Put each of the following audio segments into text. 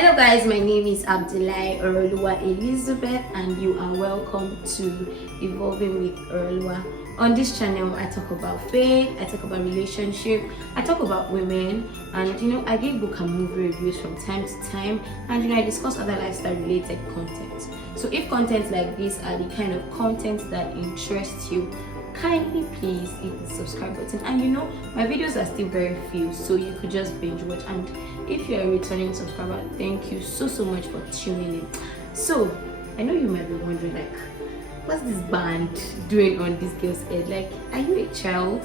Hello guys, my name is Abdullahi Oroluwa Elizabeth and you are welcome to Evolving with Oroluwa. On this channel, I talk about faith, I talk about relationship, I talk about women, and I give book and movie reviews from time to time, and I discuss other lifestyle related content. So if content like this are the kind of content that interests you, kindly please hit the subscribe button. And my videos are still very few, so you could just binge watch. And if you're a returning subscriber, thank you so much for tuning in. So I know you might be wondering, like, what's this band doing on this girl's head? Like, are you a child?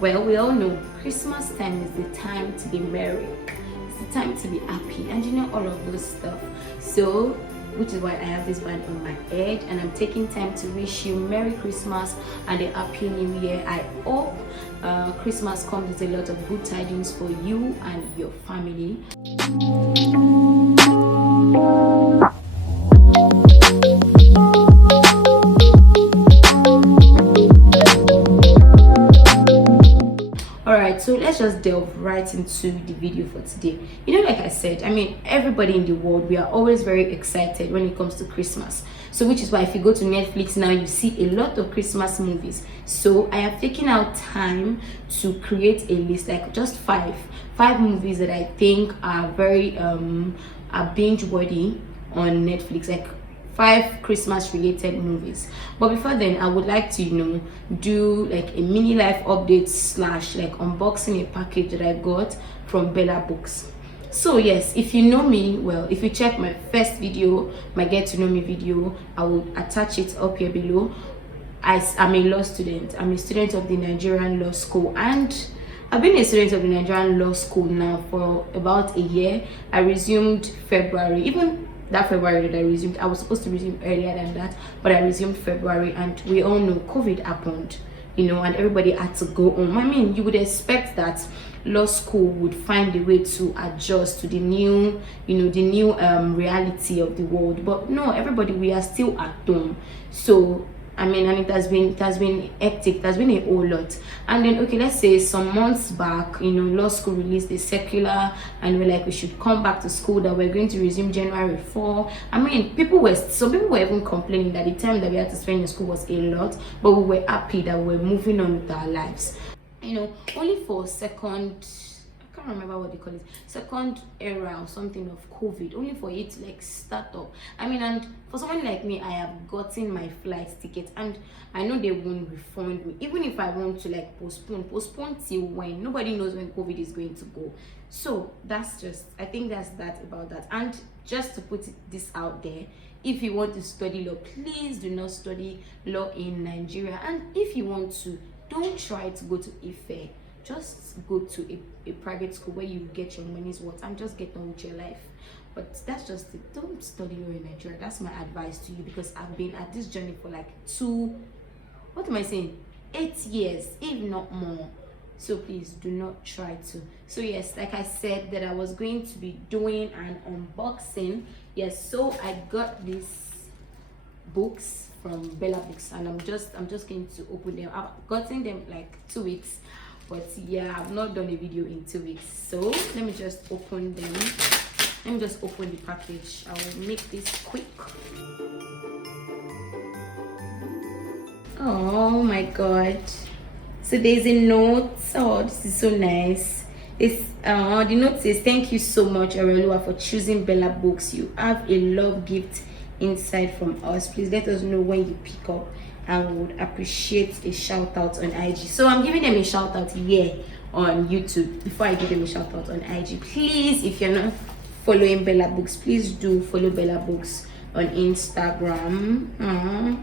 Well, we all know Christmas time is the time to be merry, it's the time to be happy, and all of those stuff. So which is why I have this band on my head, and I'm taking time to wish you Merry Christmas and a Happy New Year. I hope Christmas comes with a lot of good tidings for you and your family. Alright, so let's just delve right into the video for today. Like I said, everybody in the world, we are always very excited when it comes to Christmas. So which is why if you go to Netflix now, you see a lot of Christmas movies. So I have taken out time to create a list, like just five movies that I think are very are binge worthy on Netflix, like 5 Christmas related movies. But before then, I would like to do like a mini life update / like unboxing a package that I got from Bella Books. So yes, if you know me well, if you check my first video, my get to know me video, I will attach it up here below. I'm a law student. I'm a student of the Nigerian Law School, and I've been a student of the Nigerian Law School now for about a year. I resumed February. Even that February that I resumed, I was supposed to resume earlier than that, but I resumed February, and we all know COVID happened, and everybody had to go home. You would expect that law school would find a way to adjust to the new, reality of the world, but no, everybody, we are still at home. So and it has been hectic. It has been a whole lot. And then, okay, let's say some months back, law school released a circular, and we're like, we should come back to school, that we're going to resume January 4. Some people were even complaining that the time that we had to spend in school was a lot, but we were happy that we were moving on with our lives. Only for second, I can't remember what they call it, second era or something of COVID, only for it to like start up. And for someone like me, I have gotten my flight ticket, and I know they won't refund me. Even if I want to like postpone till when, nobody knows when COVID is going to go. So I think that's that about that. And just to put this out there, if you want to study law, please do not study law in Nigeria. And if you want to, don't try to go to Ife. Just go to a private school where you get your money's worth and just get on with your life. But that's just it. Don't study law in Nigeria. That's my advice to you, because I've been at this journey for like 8 years, if not more. So please do not try to. So yes, like I said, that I was going to be doing an unboxing. Yes, so I got these books from Bella Books, and I'm just going to open them. I've gotten them like 2 weeks. But yeah, I've not done a video in 2 weeks, so let me just open them. Let me just open the package. I will make this quick. Oh my god, so there's a note. Oh, this is so nice. The note says, thank you so much, Oroluwa, for choosing Bella Books. You have a love gift inside from us. Please let us know when you pick up. I would appreciate a shout out on IG. So I'm giving them a shout out here on YouTube before I give them a shout out on IG. Please, if you're not following Bella Books, please do follow Bella Books on Instagram.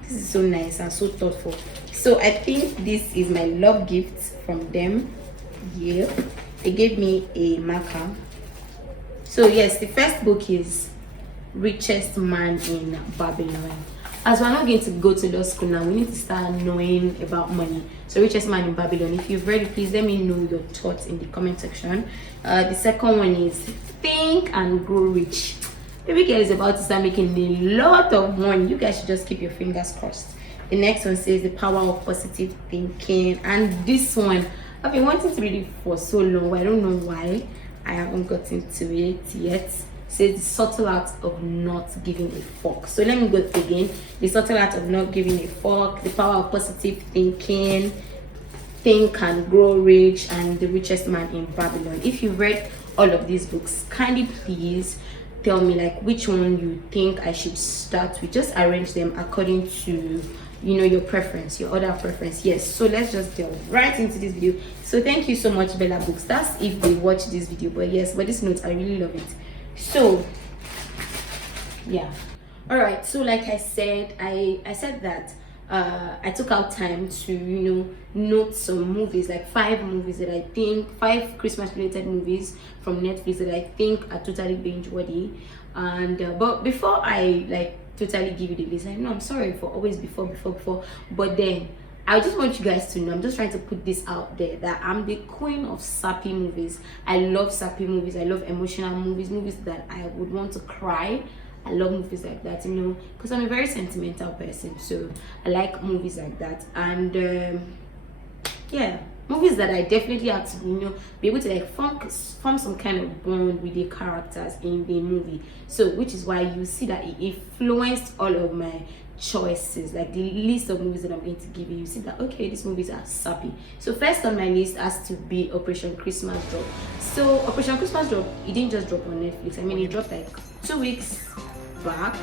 This is so nice and so thoughtful. So I think this is my love gift from them. Yeah, they gave me a marker. So yes, the first book is Richest Man in Babylon. As we're not going to go to law school now, we need to start knowing about money. So Richest Man in Babylon. If you've read it, please let me know your thoughts in the comment section. The second one is Think and Grow Rich. Baby girl is about to start making a lot of money. You guys should just keep your fingers crossed. The next one says The Power of Positive Thinking. And this one, I've been wanting to read it for so long. I don't know why I haven't gotten to it yet. says the subtle art of not giving a fuck. So let me go again. The subtle art of not giving a fuck, the power of positive thinking, Think and Grow Rich, and The Richest Man in Babylon. If you've read all of these books, kindly please tell me like which one you think I should start with. Just arrange them according to your preference, your order of preference. Yes, so let's just delve right into this video. So thank you so much, Bella Books. That's if they watch this video, but yes, but this note, I really love it. So yeah, all right, so like I said, I said that I took out time to note some movies, like 5 movies that I think, 5 Christmas related movies from Netflix that I think are totally binge worthy. And but before I like totally give you the list, I know I'm sorry for always before, but then I just want you guys to know, I'm just trying to put this out there, that I'm the queen of sappy movies. I love sappy movies. I love emotional movies, movies that I would want to cry. I love movies like that, because I'm a very sentimental person. So I like movies like that. And yeah, movies that I definitely have to be able to like form some kind of bond with the characters in the movie. So which is why you see that it influenced all of my choices, like the list of movies that I'm going to give you. You see that okay, these movies are sappy. So first on my list has to be Operation Christmas Drop. So Operation Christmas Drop, it didn't just drop on Netflix. I mean, it dropped like 2 weeks back.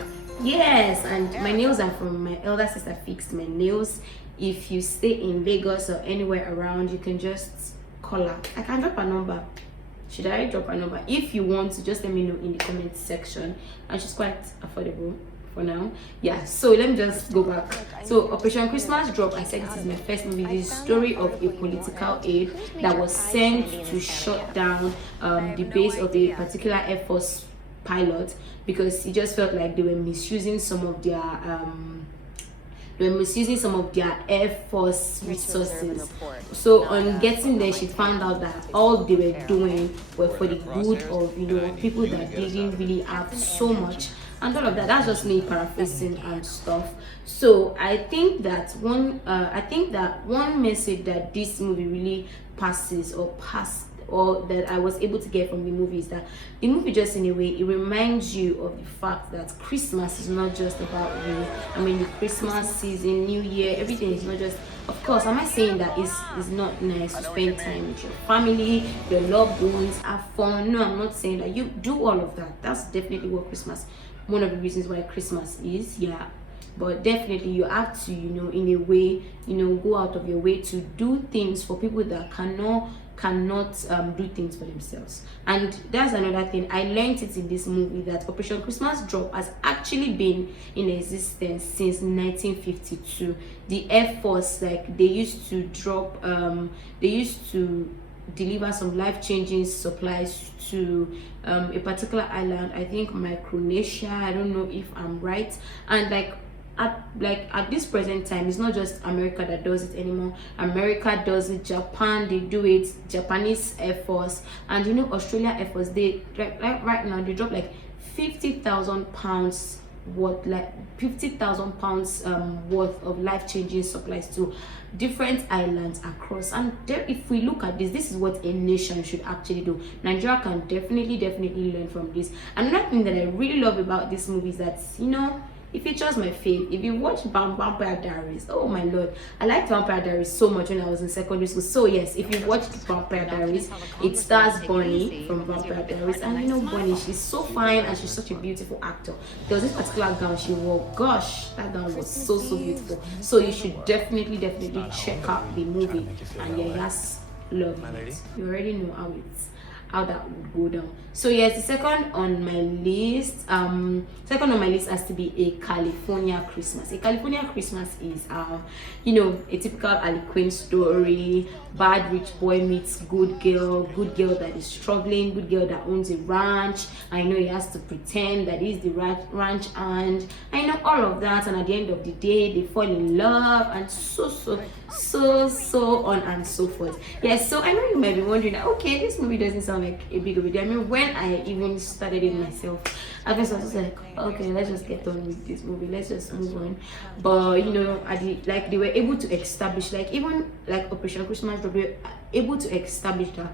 Yes, and my nails are from my elder sister. Fixed my nails. If you stay in Lagos or anywhere around, you can just call her. I can drop a number. Should I drop a number? If you want to, just let me know in the comment section. And she's quite affordable for now. Yeah, so let me just go back. So Operation Christmas Drop, I said this is my first movie. This is the story of a political aide that was sent to shut down the base of a particular Air Force pilot, because he just felt like they were misusing some of their Air Force resources. So on getting there, she found out that all they were doing were for the good of people that didn't really have so much, and all of that. That's just me paraphrasing and stuff. So I think that one message that this movie really passed, or that I was able to get from the movie, is that the movie, just in a way, it reminds you of the fact that Christmas is not just about you. I mean, the Christmas season, New Year, everything is not just, of course, am I saying that it's not nice to spend time with your family, your loved ones, have fun? No, I'm not saying that. You do all of that. That's definitely what Christmas, one of the reasons why Christmas is, yeah. But definitely you have to, in a way, go out of your way to do things for people that cannot do things for themselves. And that's another thing I learned it in this movie, that Operation Christmas Drop has actually been in existence since 1952. The Air Force, like, they used to deliver some life-changing supplies to a particular island, I think Micronesia, I don't know if I'm right. And at this present time, it's not just America that does it anymore. America does it, Japan, they do it, Japanese Air Force, and Australia Air Force, they right now they drop like 50,000 pounds worth, worth of life-changing supplies to different islands across. And if we look at this is what a nation should actually do. Nigeria can definitely learn from this. Another thing that I really love about this movie is that it features my fave. If you watch Vampire Diaries, oh my lord, I liked Vampire Diaries so much when I was in secondary school. So yes, if you watched Vampire Diaries, it stars Bonnie from Vampire Diaries, and Bonnie, she's so fine and she's such a beautiful actor. There was this particular gown she wore. Gosh, that gown was so beautiful. So you should definitely check out the movie. And yeah, yes, love it. You already know how that would go down. So yes, the second on my list has to be A California Christmas. A California Christmas is a typical Ali Queen story. Bad rich boy meets good girl that is struggling, good girl that owns a ranch. I know he has to pretend that he's the ranch hand. I know all of that, and at the end of the day they fall in love, and so on and so forth. Yes, so I know you might be wondering, okay, this movie doesn't sound like a big of a deal. I mean, when I even started it myself, I was like, okay, let's just get on with this movie, let's just move on. But they were able to establish, even Operation Christmas, they were able to establish that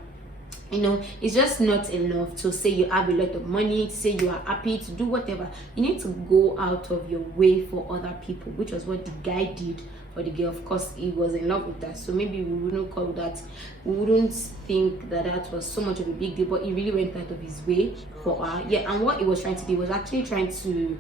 It's just not enough to say you have a lot of money, to say you are happy, to do whatever. You need to go out of your way for other people, which was what the guy did for the girl. Of course, he was in love with her, so maybe we wouldn't think that that was so much of a big deal, but he really went out of his way for her. Yeah, and what he was trying to do was actually trying to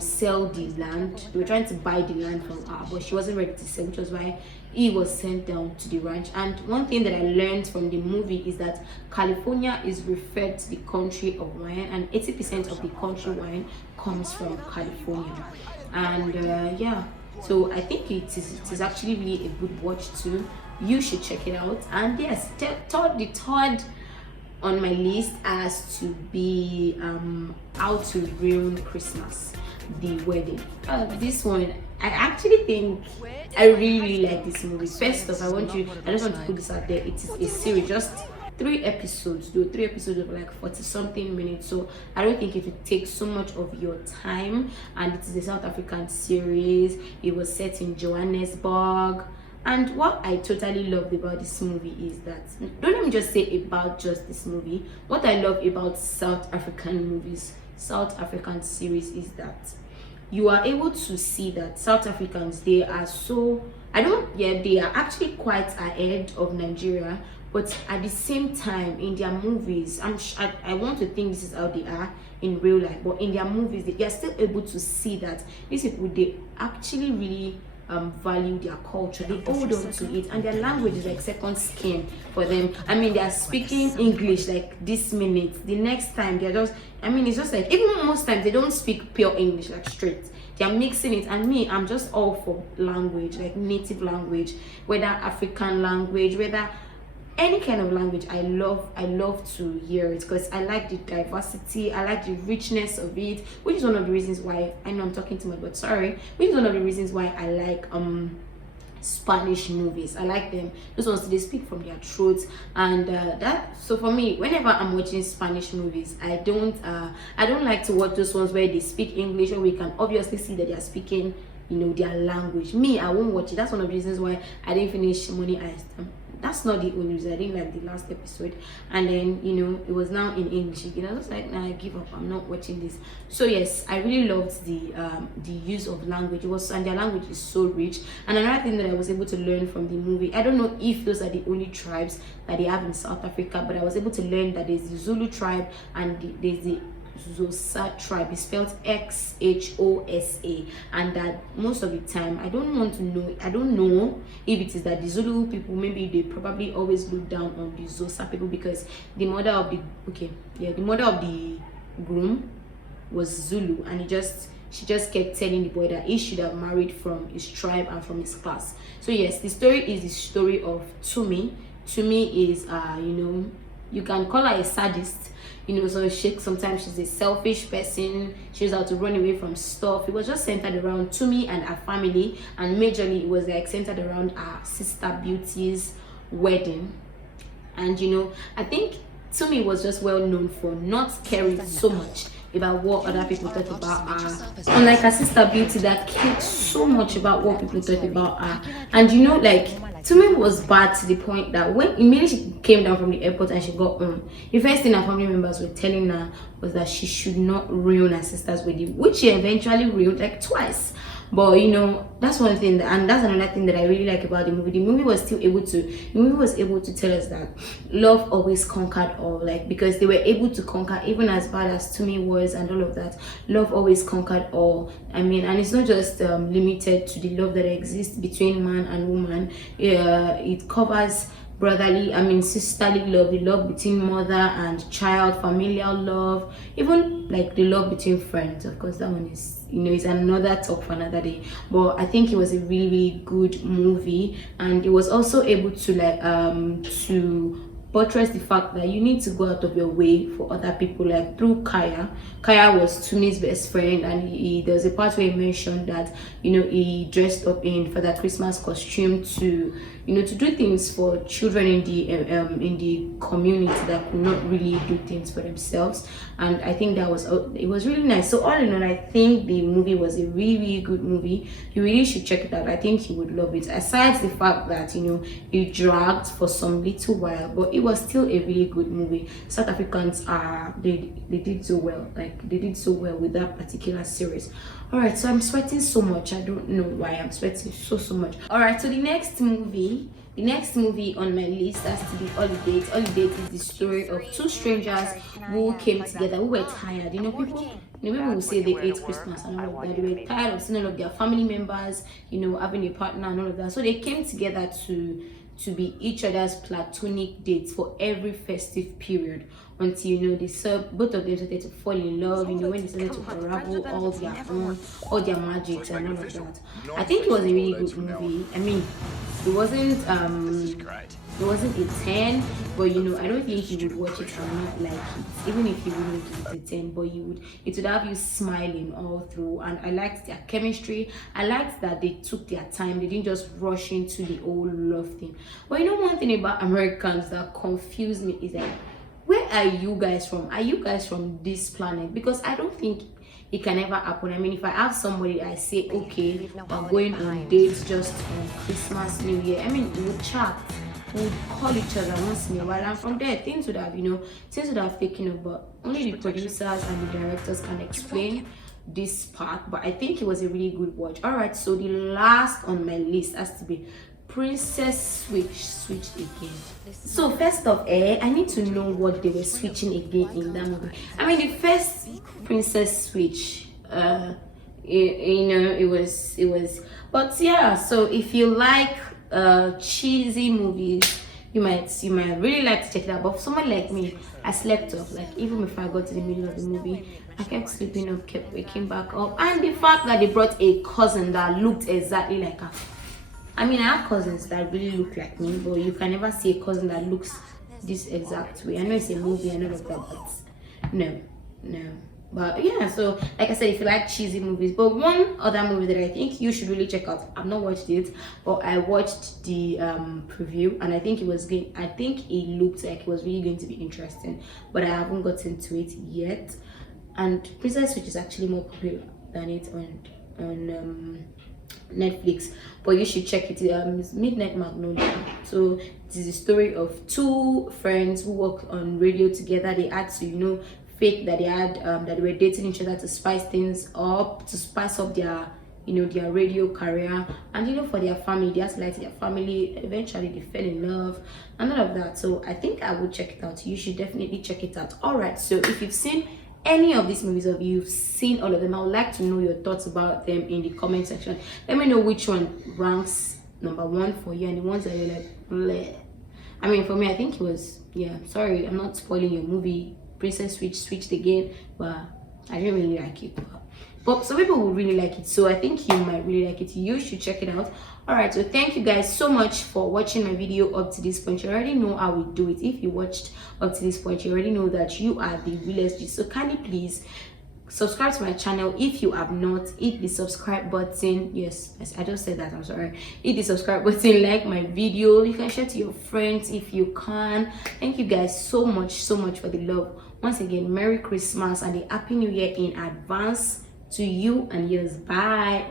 sell the land. They were trying to buy the land from her, but she wasn't ready to sell, which was why he was sent down to the ranch. And one thing that I learned from the movie is that California is referred to the country of wine, and 80% of the country wine comes from California. And yeah, so I think it is actually really a good watch too. You should check it out. And yes, the third on my list has to be How to Ruin Christmas, the wedding. This one, I actually think I really like this movie. First off, I just want to put this out there. It is a series, just 3 episodes, though 3 episodes of like 40 something minutes. So I don't think it would take so much of your time. And it is a South African series. It was set in Johannesburg. And what I totally loved about this movie is that, don't let me just say about just this movie, what I love about South African movies, South African series, is that you are able to see that South Africans, they are so, they are actually quite ahead of Nigeria, but at the same time in their movies, I want to think this is how they are in real life, but in their movies they are still able to see that these people, they actually really value their culture. They hold on to it, and their language is like second skin for them. I mean, they are speaking English like this minute, the next time they're just, it's just like, even most times they don't speak pure English like straight. They are mixing it. And me, I'm just all for language, like native language, whether African language, whether any kind of language. I love to hear it, because I like the diversity, I like the richness of it, which is one of the reasons why, I know I'm talking too much, but sorry, which is one of the reasons why I like Spanish movies. I like them, those ones, they speak from their throats. And so for me, whenever I'm watching Spanish movies, I don't like to watch those ones where they speak English, or we can obviously see that they are speaking their language. Me, I won't watch it. That's one of the reasons why I didn't finish Money Heist. That's not the only reason I didn't like the last episode. And then it was now in English again. I was like, nah, I give up, I'm not watching this. So yes, I really loved the use of language. And their language is so rich. And another thing that I was able to learn from the movie, I don't know if those are the only tribes that they have in South Africa, but I was able to learn that there's the Zulu tribe and there's the Xhosa tribe. Is spelled Xhosa, and that most of the time, I don't know if it is that the Zulu people, maybe they probably always look down on the Xhosa people, because the mother of the groom was Zulu, and she just kept telling the boy that he should have married from his tribe and from his class. So yes, the story is the story of Tumi. Tumi is you can call her a sadist. So sometimes she's a selfish person. She knows how to run away from stuff. It was just centered around Tumi and her family, and majorly it was like centered around her sister Beauty's wedding. And I think Tumi was just well known for not caring so much about what other people thought about her, unlike her sister Beauty that cared so much about what people thought about her. And Tumi was bad to the point that when immediately she came down from the airport and she got home, the first thing her family members were telling her was that she should not ruin her sister's wedding, which she eventually ruined like twice. But that's one thing, and that's another thing that I really like about the movie. The movie was able to tell us that love always conquered all, because they were able to conquer, even as bad as Tumi was and all of that, love always conquered all. And it's not just limited to the love that exists between man and woman. It covers brotherly, sisterly love, the love between mother and child, familial love, even like the love between friends. Of course, that one is is another talk for another day. But I think it was a really, really good movie, and it was also able to to buttress the fact that you need to go out of your way for other people. Like through Kaya was Tumi's best friend, and there's a part where he mentioned that he dressed up in for that Christmas costume to to do things for children in the community that could not really do things for themselves. And I think that was it was really nice. So all in all, I think the movie was a really, really good movie. You really should check it out. I think you would love it, aside the fact that it dragged for some little while, but it was still a really good movie. South Africans are they did so well, like they did so well with that particular series. All right, so I'm sweating so much. I don't know why I'm sweating so much. All right, so the next movie on my list has to be Holiday. Holiday is the story of two strangers who came together, who were tired. People will say they ate Christmas and all of that. They were tired of seeing all of their family members, having a partner and all of that. So they came together to be each other's platonic dates for every festive period, until they saw both of them started to fall in love. When they started to unravel all their magics and all of that. I think it was a really good movie. I mean, it wasn't a 10, but I don't think you would watch it and not like it, even if you wouldn't give it a 10, but it would have you smiling all through. And I liked their chemistry. I liked that they took their time. They didn't just rush into the old love thing. But one thing about Americans that confuse me is that, where are you guys from? Are you guys from this planet? Because I don't think it can ever happen. I mean, if I have somebody, I say, okay, we're going on dates just on Christmas, New Year. I mean, we would chat, we would call each other once in a while, and from there, things would have taken up. But only the producers and the directors can explain this part. But I think it was a really good watch. All right, so the last on my list has to be Princess switched again. So first of all, I need to know what they were switching again in that movie. I mean, the first Princess switch, it was, but yeah. So if you like cheesy movies, you might really like to check it out. But for someone like me, I slept off. Like, even before I got to the middle of the movie, I kept sleeping up, kept waking back up. And the fact that they brought a cousin that looked exactly like her. I mean, I have cousins that really look like me, but you can never see a cousin that looks this exact way. I know it's a movie and all of that, but no. But yeah, so like I said, if you like cheesy movies, but one other movie that I think you should really check out, I've not watched it, but I watched the preview, and I think it was good. I think it looked like it was really going to be interesting, but I haven't gotten to it yet. And Princess Switch is actually more popular than it on Netflix, but you should check it. It's Midnight Magnolia. So it is the story of two friends who work on radio together. They had to fake that that they were dating each other to spice things up, to spice up their their radio career, and for their family. They had to lie to their family. Eventually they fell in love and all of that. So I think I would check it out. You should definitely check it out. All right, so if you've seen any of these movies, or you've seen all of them, I would like to know your thoughts about them in the comment section. Let me know which one ranks number one for you, and the ones that you're like, bleh. I mean, for me, I think it was, sorry, I'm not spoiling your movie, Princess switched again, but I didn't really like it. But some people would really like it, so I think you might really like it. You should check it out. All right, so thank you guys so much for watching my video up to this point. You already know how we do it. If you watched up to this point, you already know that you are the realest G. So kindly please subscribe to my channel if you have not. Hit the subscribe button. Yes, I just said that, I'm sorry. Hit the subscribe button, like my video. You can share to your friends if you can. Thank you guys so much for the love. Once again, Merry Christmas and a Happy New Year in advance to you and yours. Bye.